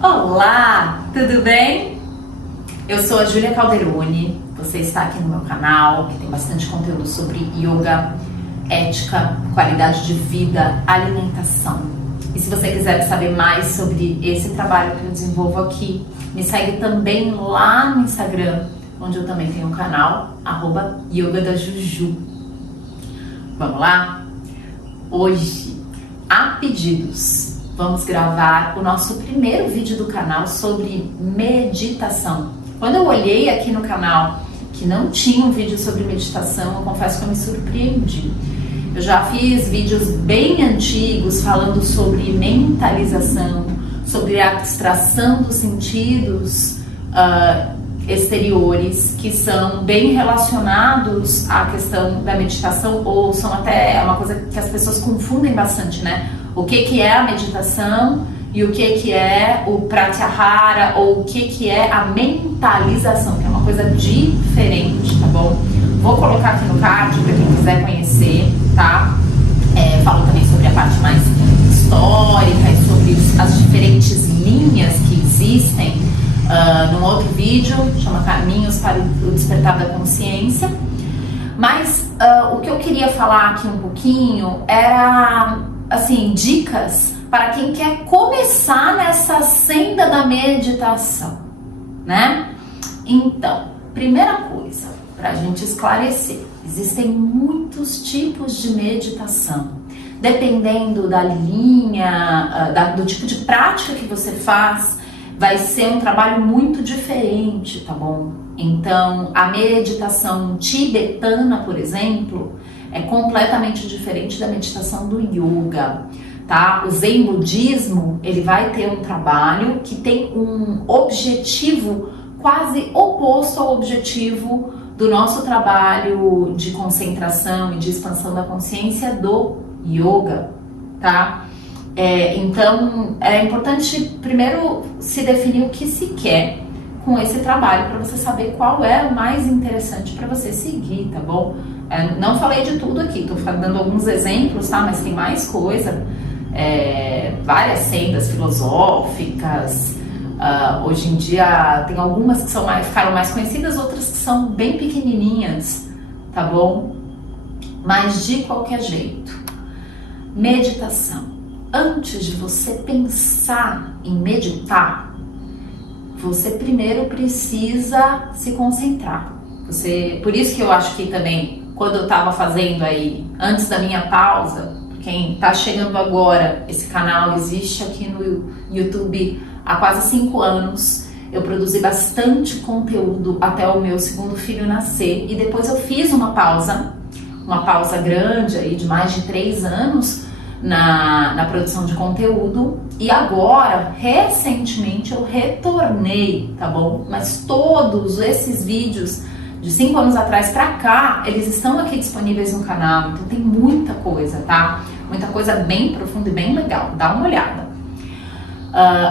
Olá, tudo bem? Eu sou a Júlia Calderoni, você está aqui no meu canal, que tem bastante conteúdo sobre yoga, ética, qualidade de vida, alimentação. E se você quiser saber mais sobre esse trabalho que eu desenvolvo aqui, me segue também lá no Instagram, onde eu também tenho um canal, @yoga_da_juju. Vamos lá? Hoje, a pedidos, vamos gravar o nosso primeiro vídeo do canal sobre meditação. Quando eu olhei aqui no canal que não tinha um vídeo sobre meditação, eu confesso que eu me surpreendi. Eu já fiz vídeos bem antigos falando sobre mentalização, sobre a abstração dos sentidos exteriores, que são bem relacionados à questão da meditação, ou são até uma coisa que as pessoas confundem bastante, né? O que é a meditação e o que é o pratyahara, ou o que é a mentalização, que é uma coisa diferente, tá bom? Vou colocar aqui no card para quem quiser conhecer, tá? Falo também sobre a parte mais histórica e sobre as diferentes linhas que existem num outro vídeo, chama Caminhos para o Despertar da Consciência. Mas o que eu queria falar aqui um pouquinho era, assim, dicas para quem quer começar nessa senda da meditação, né? Então, primeira coisa, para a gente esclarecer, existem muitos tipos de meditação. Dependendo da linha, do tipo de prática que você faz, vai ser um trabalho muito diferente, tá bom? Então, a meditação tibetana, por exemplo, é completamente diferente da meditação do yoga, tá? O Zen budismo, ele vai ter um trabalho que tem um objetivo quase oposto ao objetivo do nosso trabalho de concentração e de expansão da consciência do yoga, tá? Então, é importante primeiro se definir o que se quer com esse trabalho, para você saber qual é o mais interessante para você seguir, tá bom? Não falei de tudo aqui, tô dando alguns exemplos, tá? Mas tem mais coisa, várias sendas filosóficas. Hoje em dia tem algumas que ficaram mais conhecidas, outras que são bem pequenininhas, tá bom? Mas de qualquer jeito, meditação. Antes de você pensar em meditar, você primeiro precisa se concentrar. Por isso que eu acho que também, quando eu estava fazendo aí, antes da minha pausa, quem está chegando agora, esse canal existe aqui no YouTube há quase 5 anos. Eu produzi bastante conteúdo até o meu segundo filho nascer, e depois eu fiz uma pausa grande aí de mais de 3 anos, na produção de conteúdo, e agora, recentemente, eu retornei, tá bom? Mas todos esses vídeos de 5 anos atrás pra cá, eles estão aqui disponíveis no canal, então tem muita coisa, tá? Muita coisa bem profunda e bem legal, dá uma olhada.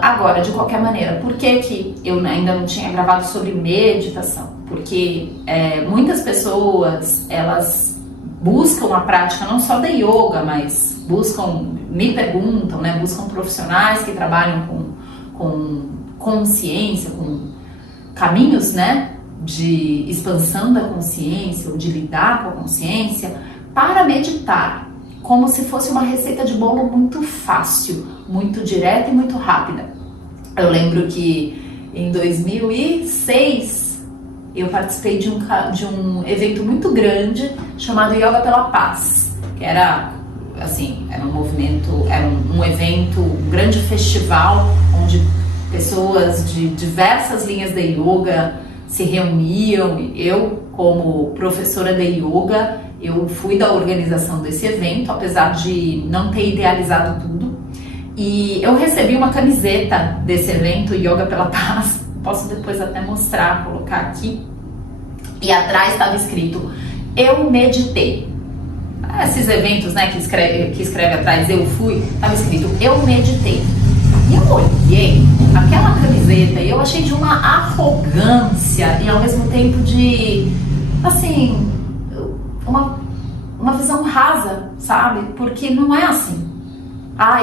Agora, de qualquer maneira, por que eu ainda não tinha gravado sobre meditação? Porque muitas pessoas, elas buscam a prática não só da yoga, mas me perguntam, né? Buscam profissionais que trabalham com consciência, com caminhos, né, de expansão da consciência, ou de lidar com a consciência, para meditar, como se fosse uma receita de bolo muito fácil, muito direta e muito rápida. Eu lembro que em 2006 eu participei de um evento muito grande chamado Yoga pela Paz, que era um movimento, era um evento, um grande festival onde pessoas de diversas linhas de yoga se reuniam. Eu, como professora de yoga, eu fui da organização desse evento, apesar de não ter idealizado tudo. E eu recebi uma camiseta desse evento, Yoga pela Paz. Posso depois até mostrar, colocar aqui. E atrás estava escrito: eu meditei. Esses eventos, né, que escreve atrás, eu fui, estava escrito: eu meditei. E eu olhei aquela camiseta e eu achei de uma arrogância e ao mesmo tempo de, assim, uma visão rasa, sabe? Porque não é assim.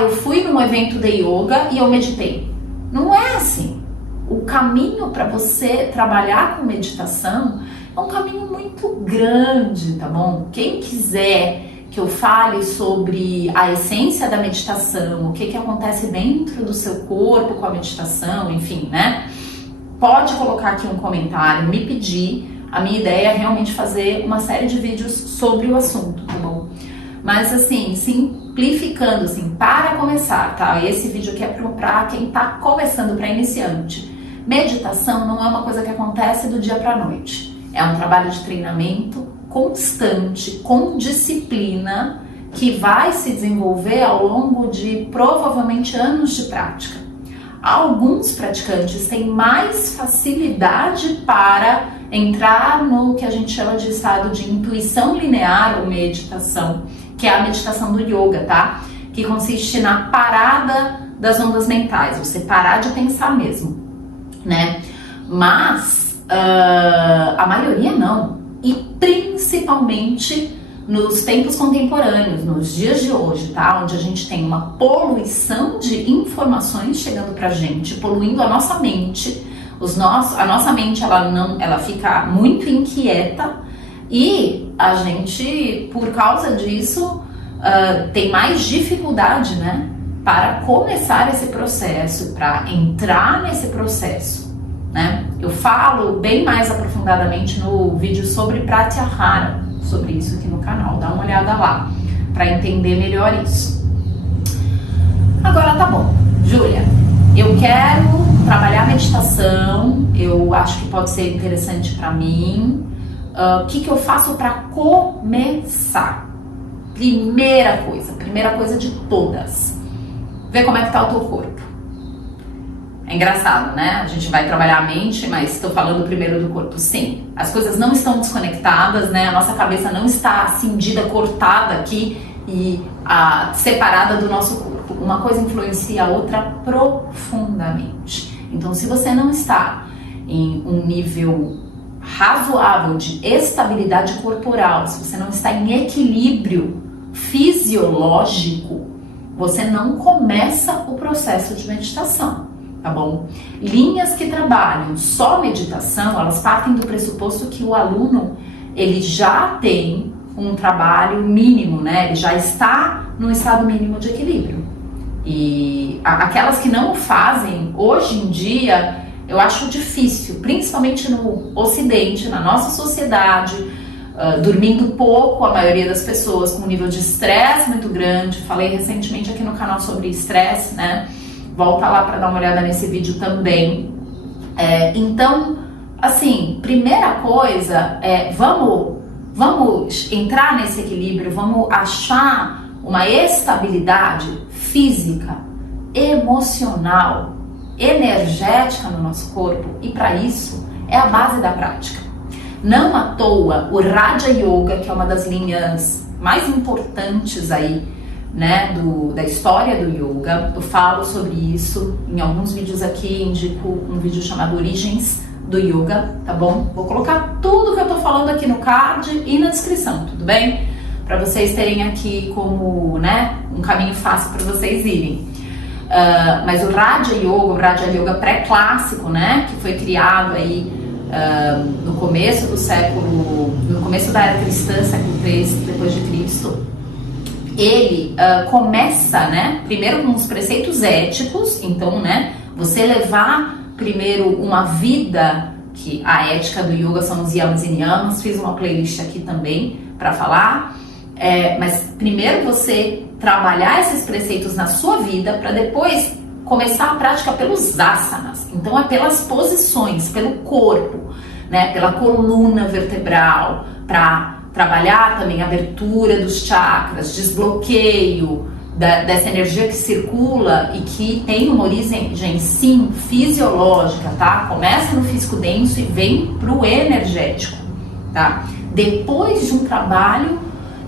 Eu fui num evento de yoga e eu meditei. Não é assim. O caminho para você trabalhar com meditação é um caminho muito grande, tá bom? Quem quiser que eu fale sobre a essência da meditação, o que acontece dentro do seu corpo com a meditação, enfim, né? Pode colocar aqui um comentário, me pedir. A minha ideia é realmente fazer uma série de vídeos sobre o assunto, tá bom? Mas assim, simplificando, assim, para começar, tá? Esse vídeo aqui é para quem tá começando, para iniciante. Meditação não é uma coisa que acontece do dia para a noite. É um trabalho de treinamento constante, com disciplina, que vai se desenvolver ao longo de provavelmente anos de prática. Alguns praticantes têm mais facilidade para entrar no que a gente chama de estado de intuição linear ou meditação, que é a meditação do yoga, tá? Que consiste na parada das ondas mentais, você parar de pensar mesmo, né? Mas a maioria não, e principalmente nos tempos contemporâneos, nos dias de hoje, tá? Onde a gente tem uma poluição de informações chegando pra gente, poluindo a nossa mente. A nossa mente, ela fica muito inquieta e a gente, por causa disso, tem mais dificuldade, né? Para começar esse processo, para entrar nesse processo, né? Eu falo bem mais aprofundadamente no vídeo sobre Pratyahara, sobre isso aqui no canal, dá uma olhada lá para entender melhor isso. Agora tá bom, Júlia, eu quero trabalhar meditação, eu acho que pode ser interessante para mim. O que eu faço para começar? Primeira coisa de todas, ver como é que tá o teu corpo. É engraçado, né? A gente vai trabalhar a mente, mas estou falando primeiro do corpo. Sim, as coisas não estão desconectadas, né? A nossa cabeça não está cindida, cortada aqui e separada do nosso corpo. Uma coisa influencia a outra profundamente. Então, se você não está em um nível razoável de estabilidade corporal, se você não está em equilíbrio fisiológico, você não começa o processo de meditação. Tá bom? Linhas que trabalham só meditação, elas partem do pressuposto que o aluno, ele já tem um trabalho mínimo, né? Ele já está no estado mínimo de equilíbrio. E aquelas que não fazem, hoje em dia, eu acho difícil, principalmente no Ocidente, na nossa sociedade, dormindo pouco, a maioria das pessoas com um nível de estresse muito grande. Falei recentemente aqui no canal sobre estresse, né? Volta lá para dar uma olhada nesse vídeo também. Então, assim, primeira coisa é vamos entrar nesse equilíbrio, vamos achar uma estabilidade física, emocional, energética no nosso corpo, e para isso é a base da prática. Não à toa, o Raja Yoga, que é uma das linhas mais importantes aí, né, da história do yoga, eu falo sobre isso em alguns vídeos aqui, indico um vídeo chamado Origens do Yoga, tá bom? Vou colocar tudo que eu tô falando aqui no card e na descrição, tudo bem? Para vocês terem aqui como, né, um caminho fácil para vocês irem. Mas o Raja Yoga pré-clássico, né, que foi criado aí no começo do século, no começo da era cristã, século III depois de Cristo, ele começa, né, primeiro com os preceitos éticos. Então, né, você levar primeiro uma vida, que a ética do yoga são os yamas e niyamas, fiz uma playlist aqui também para falar, mas primeiro você trabalhar esses preceitos na sua vida para depois começar a prática pelos asanas. Então é pelas posições, pelo corpo, né, pela coluna vertebral, para trabalhar também a abertura dos chakras, desbloqueio dessa energia que circula e que tem uma origem, sim, fisiológica, tá? Começa no físico denso e vem pro energético, tá? Depois de um trabalho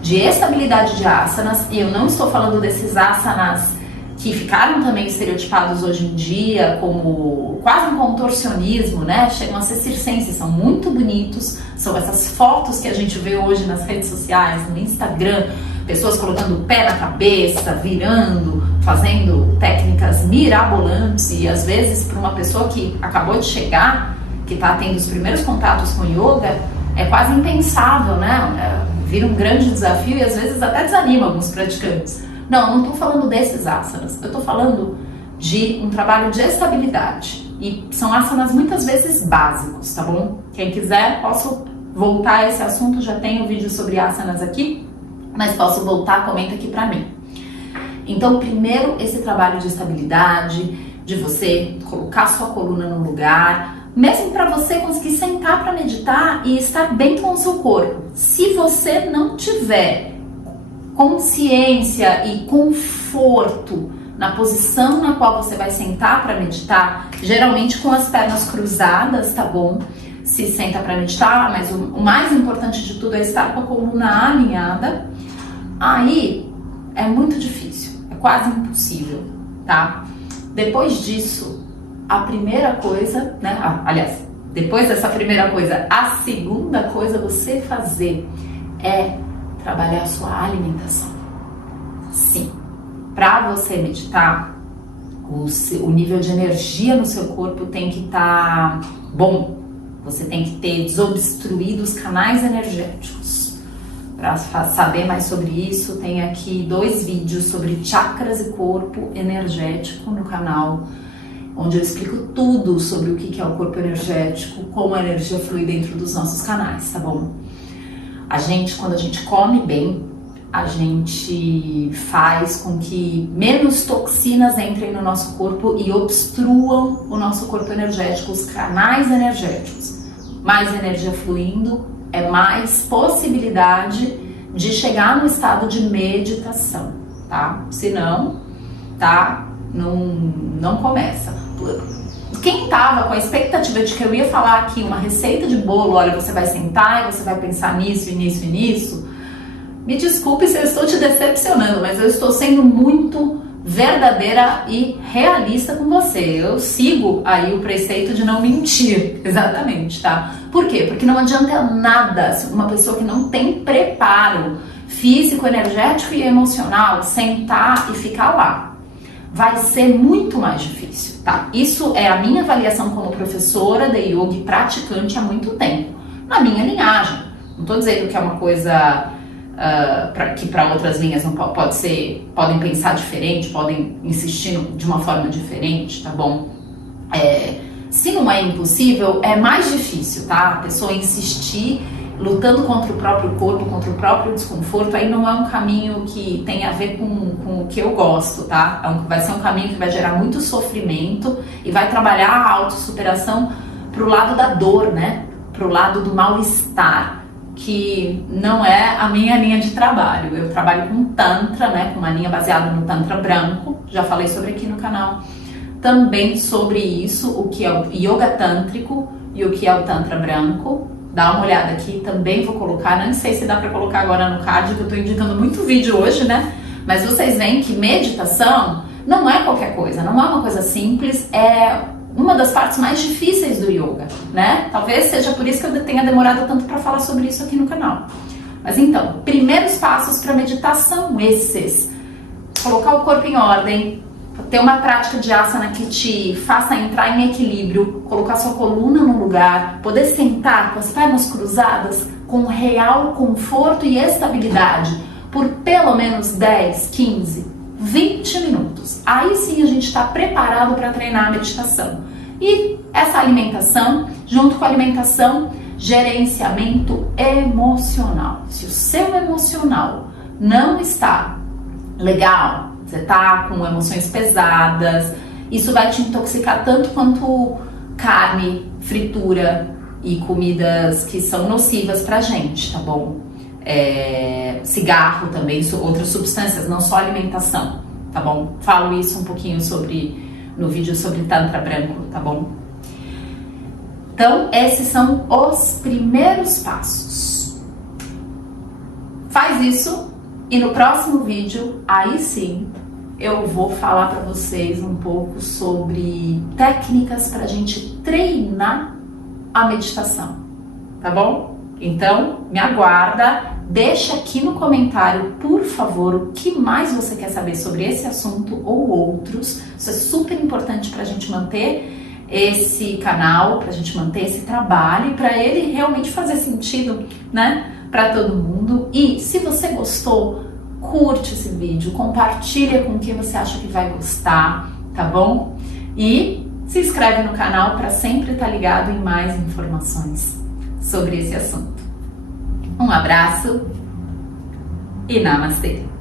de estabilidade de asanas, e eu não estou falando desses asanas que ficaram também estereotipados hoje em dia como quase um contorcionismo, né? Chegam a ser circenses, são muito bonitos, são essas fotos que a gente vê hoje nas redes sociais, no Instagram, pessoas colocando o pé na cabeça, virando, fazendo técnicas mirabolantes e às vezes para uma pessoa que acabou de chegar, que está tendo os primeiros contatos com yoga, é quase impensável, né? Vira um grande desafio e às vezes até desanima alguns praticantes. Não estou falando desses asanas, eu estou falando de um trabalho de estabilidade. E são asanas muitas vezes básicos, tá bom? Quem quiser, posso voltar a esse assunto, já tem um vídeo sobre asanas aqui, mas posso voltar, comenta aqui pra mim. Então, primeiro, esse trabalho de estabilidade, de você colocar sua coluna no lugar, mesmo para você conseguir sentar para meditar e estar bem com o seu corpo. Se você não tiver consciência e conforto na posição na qual você vai sentar para meditar, geralmente com as pernas cruzadas, tá bom? Se senta para meditar, mas o mais importante de tudo é estar com a coluna alinhada. Aí é muito difícil, é quase impossível, tá? Depois disso, a primeira coisa, né? Aliás, depois dessa primeira coisa, a segunda coisa a você fazer é trabalhar a sua alimentação. Sim. Para você meditar, o nível de energia no seu corpo tem que estar bom. Você tem que ter desobstruído os canais energéticos. Para saber mais sobre isso, tem aqui 2 vídeos sobre chakras e corpo energético no canal, onde eu explico tudo sobre o que é o corpo energético, como a energia flui dentro dos nossos canais, tá bom? Quando a gente come bem, a gente faz com que menos toxinas entrem no nosso corpo e obstruam o nosso corpo energético, os canais energéticos. Mais energia fluindo é mais possibilidade de chegar no estado de meditação, tá? Se não, tá? Não começa. Quem tava com a expectativa de que eu ia falar aqui uma receita de bolo, olha, você vai sentar e você vai pensar nisso e nisso e nisso, me desculpe se eu estou te decepcionando, mas eu estou sendo muito verdadeira e realista com você. Eu sigo aí o preceito de não mentir, exatamente, tá? Por quê? Porque não adianta nada uma pessoa que não tem preparo físico, energético e emocional sentar e ficar lá. Vai ser muito mais difícil, tá? Isso é a minha avaliação como professora de yoga e praticante há muito tempo, na minha linhagem. Não estou dizendo que é uma coisa que para outras linhas não podem pensar diferente, podem insistir de uma forma diferente, tá bom? Se não é impossível, é mais difícil, tá? A pessoa insistir lutando contra o próprio corpo, contra o próprio desconforto, aí não é um caminho que tem a ver com o que eu gosto, tá? Vai ser um caminho que vai gerar muito sofrimento e vai trabalhar a autossuperação pro lado da dor, né? Pro lado do mal-estar, que não é a minha linha de trabalho. Eu trabalho com Tantra, né? Com uma linha baseada no Tantra branco, já falei sobre aqui no canal. Também sobre isso, o que é o Yoga Tântrico e o que é o Tantra branco. Dá uma olhada aqui, também vou colocar, não sei se dá pra colocar agora no card, que eu tô indicando muito vídeo hoje, né? Mas vocês veem que meditação não é qualquer coisa, não é uma coisa simples, é uma das partes mais difíceis do yoga, né? Talvez seja por isso que eu tenha demorado tanto para falar sobre isso aqui no canal. Mas então, primeiros passos para meditação esses: colocar o corpo em ordem, ter uma prática de asana que te faça entrar em equilíbrio, colocar sua coluna no lugar, poder sentar com as pernas cruzadas com real conforto e estabilidade por pelo menos 10, 15, 20 minutos. Aí sim a gente está preparado para treinar a meditação. E essa alimentação, junto com a alimentação, gerenciamento emocional. Se o seu emocional não está legal, você tá com emoções pesadas, isso vai te intoxicar tanto quanto carne, fritura e comidas que são nocivas pra gente, tá bom? Cigarro também, outras substâncias, não só alimentação, tá bom? Falo isso um pouquinho no vídeo sobre Tantra branco, tá bom? Então, esses são os primeiros passos. Faz isso e no próximo vídeo, aí sim, eu vou falar para vocês um pouco sobre técnicas para a gente treinar a meditação, tá bom? Então, me aguarda, deixa aqui no comentário, por favor, o que mais você quer saber sobre esse assunto ou outros. Isso é super importante para a gente manter esse canal, para a gente manter esse trabalho e para ele realmente fazer sentido, né, para todo mundo. E se você gostou, curte esse vídeo, compartilha com quem você acha que vai gostar, tá bom? E se inscreve no canal para sempre estar ligado em mais informações sobre esse assunto. Um abraço e namastê!